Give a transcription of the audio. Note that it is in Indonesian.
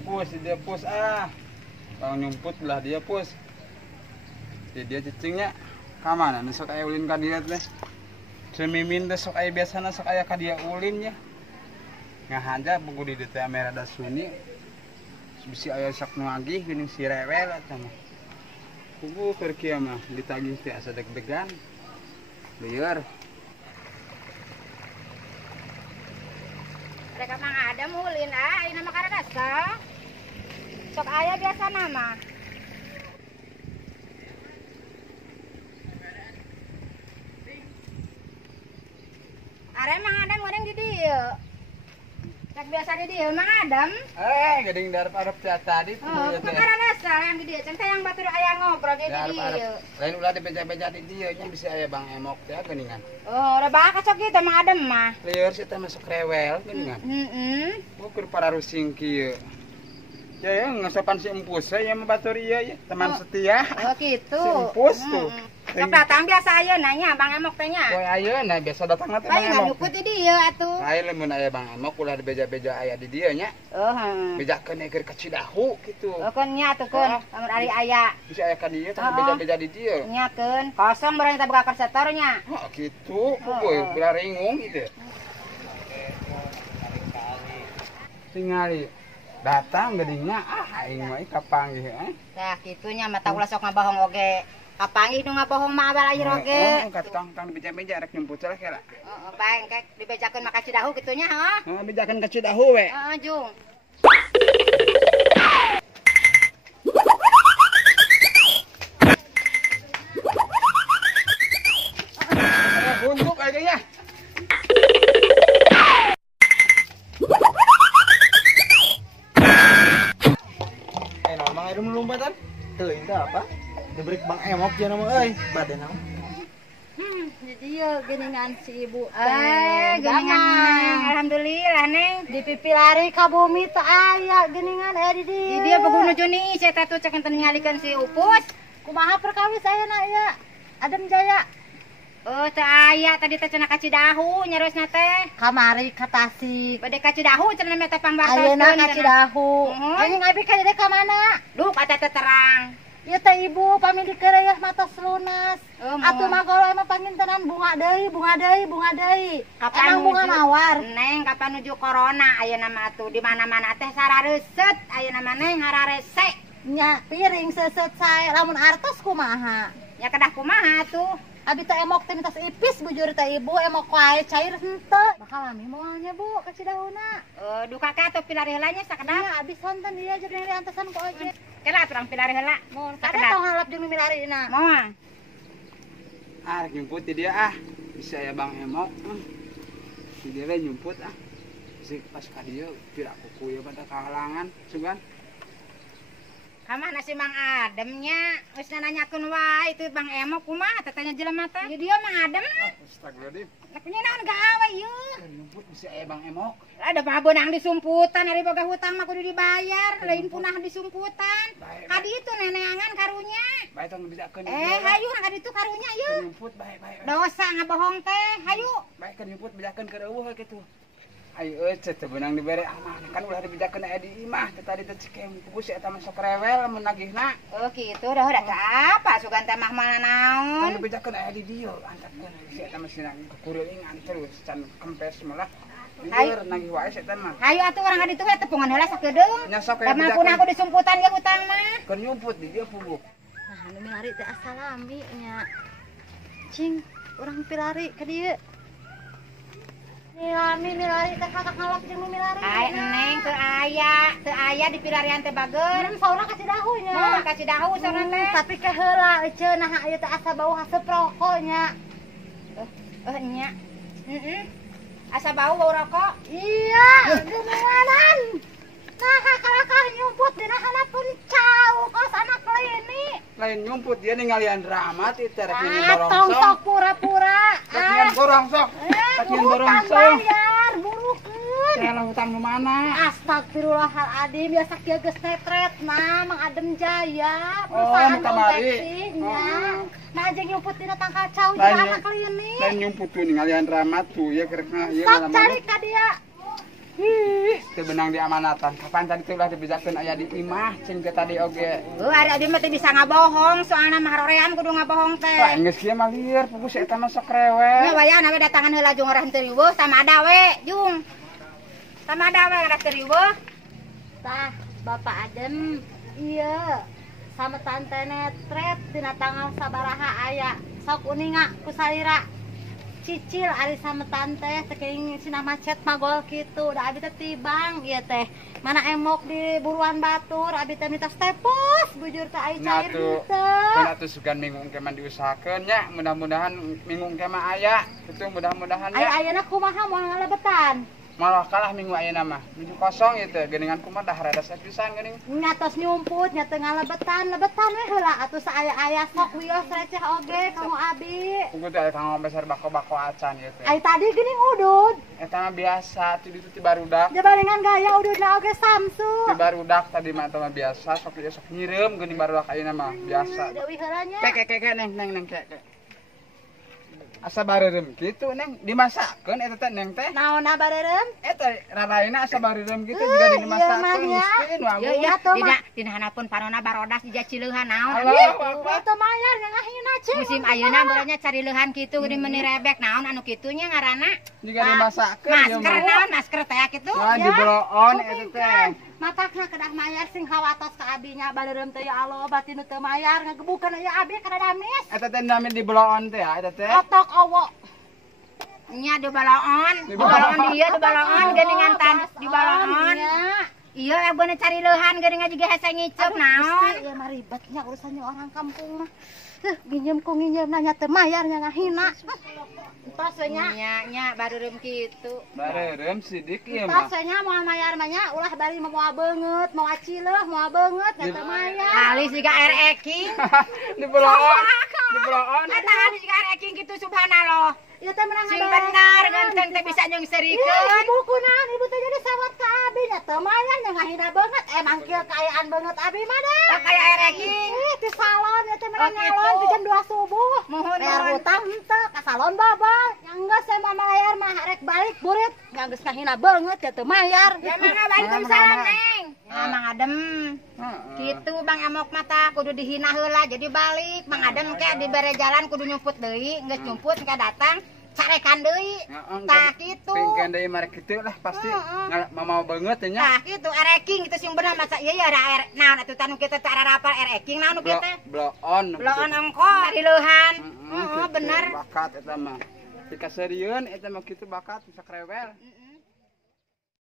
Pus, dia pus Bang nyumput belah dia pus. Jadi dia cicingnya kamana sok aya ulin ka dia teh. Semimin teh sok aya biasana sok aya ka dia ulin ya. Ngahanja buku di teh merada suni. Bisi aya sok nu agih geuning si rewel eta mah. Kubu keur kieu mah ditagih teh asa deg-degan. Lieur. Mereka mang ada mulin ini nama karena dasar. Sok aya biasa nama. Are mang Adam goreng di dieu. Cek biasa di dieu mang Adam. Geuning darep-arep tadi tuh. Oh, karena dasar yang di dieu cenah yang batur aya ngobrol di dieu. Lain ulah dibeja-beja di dieu nya bisa aya Bang Emok teh geuningan. Oh, udah bakal cok gitu mang Adam mah. Lieur si teh masuk rewel geuningan. Ukur para rusing kieu. Ya ngasopan si Empus ya mah batur ieu ya, teman setia. Oh, gitu. Si Empus tuh. Sok datang biasa ayeuna nya Bang Emok teh nya. Poe ayeuna biasa datang teh Bang Aya Emok. nyukut di dieu atuh. Lain lamun aya Bang Emok ulah dibeja-beja aya di dieu nya. Oh, heeh. Bejakeun keur ka Cidahu kitu. Oh, kun nya atuh kun, lamun ari aya. Bisa aya ka dieu teh beja-beja di dieu. Nya keun, kosong barang kita buka persetornya. Oh, kitu. Boy, bila ringung gitu. Tingali datang gedingnya aing mah kapanggih Tah kitunya mata ulah sok ngabohong oge. Kapanggih nu ngabohong mah abal air oge. Katong beja-beja rek nyumput lah kela. Heeh, bae engke dibejakeun maka Cidahu kitunya heuh. Bejakeun ka Cidahu we. Heeh, Jung. Bungkuk aja ya. Mang Edum lompatan. Teu itu apa? Diberi Bang Emok je nama euy, bade naon? Di dieu geuningan si ibu teh. Geuningan. Alhamdulillah, Neng. Di pipilari ka bumi teu aya geuningan di dieu. Di dieu begung nuju ni eta tuh cek enten ningalikeun si Upus. Kumaha perkawis ayeuna ieu? Adem Jaya. Oh, teu aya tadi teh cenah ka Cidahu nyarosna teh. Kamari ka Tasik. Bade ka Cidahu cenah meh teh pangbartoskeun. Ayeuna ka Cidahu. Jeung abi ka dieu ka mana? Duh, eta teh terang. Ieu teh ibu pamili keureuh matos lunas. Atuh mah kalau emang pangintenan bunga deui, bunga deui, bunga deui. Emang bunga mawar. Neng kapan nuju corona ayeuna mah atuh di mana-mana teh sarareuseut ayeuna mah Neng hararese. Nya piring seuseut sae lamun artos kumaha? Ya kedah kumaha atuh. Abi teh emok teh mitos ipis bujur teh ibu emok wae cair henteu. Bakal lami moalnya Bu ka Cidahuna. Duka ka atuh pilari heula nya sakedah. Iya abis sonten dia jeung dari antesan ku ojek. Kela turang pilari heula. Mun kada tong halap jeung milarina. Moal. Rek nyumput di dia bisa ya Bang Emok. Si dia we nyumput Si pas ka dieu pira kuku ya pada kahalangan sugan. Kamana si Mang Ademnya geus nanyakeun wae itu Bang Emok kumaha tetanya jelema teh. Ieu dia Mang Adem. Astagfirullahaladzim. Nek naon gawe ieu. Nyumput bisa aya Bang Emok. Ada mah beunang disumputan ari boga hutang mah kudu dibayar, lain punah disumputan. Ka ditu neneangan karunya. Bae tong bejakeun. Hayu ka ditu karunya ieu. Nyumput bae. Dosa ngabohong teh, hayu. Bae keur nyumput bejakeun keur eueuh kitu. Ayo teh beunang dibere aman kan ulah dibejakeun aya di imah teh tadi teh cekem pupus eta mah sok rewel mun nagihna. Oh kitu dah teh apa sugan teh mah mana naon. Kan dibejakeun aya di dieu antapkeun si eta mah sinang kukuringan terus can kempes malah. Lieur nagih wae si eta mah. Hayu atuh urang ka ditu we tepungan heula sakedeung. Nya sok da mah punah aku disumputan ge hutang mah. Keur nyumput di dieu pubuk. Nah, nu milari teh asalami nya. Cing, urang pilari ka dieu. Milari teh kakak ngalap jeung milari. Ai Neng teu aya di pilarian teh bageun. Saurna ka Cidahu nya. Oh, ka Cidahu saurna teh. Tapi ke heula eceun nah ieu teh asa bau haseup rokok nya. Nya. Asa bau rokok. Iya, geuninganan. Nah, kakak nyumput dina hanapeun cau kos anak lini. Lain nyumput dia ningalian rahmat itu rek ini Tong borongsong. sok pura-pura. Kakian borongsong. Kakian borongsong. Bayar, burukeun. Salah hutang nu mana? Astagfirullahaladzim, biasa kieu geus tetret nah Mang Adem Jaya. Oh, kamari. Nah, jeung nyumput dina tang kacau jeung Lain anak lini. Lain nyumput tuh ningalian rahmat tuh ya kerekna ieu Sok cari ka dia. Teu benang diamanatan. Kapan tadi teh ulah dibejakeun aya di imah cing teh tadi oge. Ada abdi mah teh bisa ngabohong, soalna mah rorean kudu ngabohong teh. Wah, geus kieu mah lieur pugus eta mah sok rewel. Nya wayahna we datangan heula jeung urang teu riweuh sama ada we, Jung. Sama ada we rek teu riweuh. Tah, Bapak Adem. Iya. Sama tante netret dina tanggal sabaraha aya. Sok uninga ku salira. Cicil ari sama tante teuing sina macet magol kitu da abi teh tibang ieu teh mana emok di buruan batur abi teh mitos tepos bujur teh ai cair Atuh. teu Kan atuh sugan minggu engke mah diusahakeun nya, mudah-mudahan minggu engke mah aya. Kitu mudah-mudahan ai ya. ayeuna kumaha moal ngalebetan Malah kalah minggu ayeuna mah. Minggu kosong ieu teh geuningan kumaha dah rada sapisan geuning. ngatos nyumput nya teu ngalebetan lebetan we heula atuh saaya-aya sok wios receh oge kamu abi Kudu teh aya kang besar bako-bako acan ieu teh. ai tadi geuning udud Eta mah biasa, tuh ditu ti barudak. jabarengan gaya ududna oge samsu Ti barudak tadi mah eta mah biasa, sok ieu sok nyireum geuning barudak ayeuna mah biasa. deui heula nya Kek neng kek. Asa bareureum kitu neng dimasakkeun eta teh neng teh. naonna bareureum Eta raraina asa bareureum kitu juga dimasakkeun miskin wae. Ya atuh mah. dina hanapeun panonna barodas dija cileuhan naon. Allahu Akbar. Itu mayar yang ngahina cing. Musim ayeuna beuranya cari leuhan kitu geuning meuni rebek naon anu kitunya ngaranna. Juga dimasakkeun ieu Masker mah. naon masker teh kitu. Nah, dibloon eta teh. Matakna kedah mayar sing hawatos ka abinya bareureum teh ya Allah batin teu mayar ngagebukeun aya abi kana damis. Eta teh nami dibloon teh ya, eta teh. Otok awo. Nya di balaon. Di balaon ieu di balaon geuningan tan di balaon. Iya beuna cari leuhan geuningan jiga hese ngicep naon. Ya mah ribetnya urusannya orang kampung mah. Nginjem ku nginjem nanya teu mayar nya ngahina. Entos we nya. Nya bareureum kitu. Bareureum sidik ieu mah. Entos we nya moal mayar mah nya ulah bari moal beungeut, moal cileuh, moal beungeut nya teu mayar. Alis jiga air eking. Dibloon. Dibloon. Eta alis jiga air eking kitu subhanallah. Ieu teh menang Sing bener ganteng teh bisa nyungsirikeun. Ibu kunaon ibu teh jadi sawat ka abi nya teu mayar nya ngahina beungeut emang kieu kaayaan beungeut abi mah dah. Kayak air eking. Di salon ya teh menang Oh, gitu. nyalon di jam 2 subuh. Mohon Bayar mohon. hutang henteu ka salon babal. Yang geus saya mah mayar mah arek balik burit. Yang geus ngahina beungeut ya teu mayar. Ya mana Waalaikumsalam Neng. Mang Adem. Kitu Bang Emok mata kudu dihina heula jadi balik. Mang Adem ke dibere jalan kudu nyumput deui, geus nyumput engke datang carekan deui. Tah kitu. Pingkan deui mari kitu lah pasti mau banget nya. Tah kitu ereking itu sing bener masa ieu ya ada air naon atuh tanu kitu teh ara rapal ereking naon nu kitu teh. Bloon. Bloon ongko dari leuhan. Heeh bener. Bakat eta mah. Dikasarieun eta mah kitu bakat bisa krewel.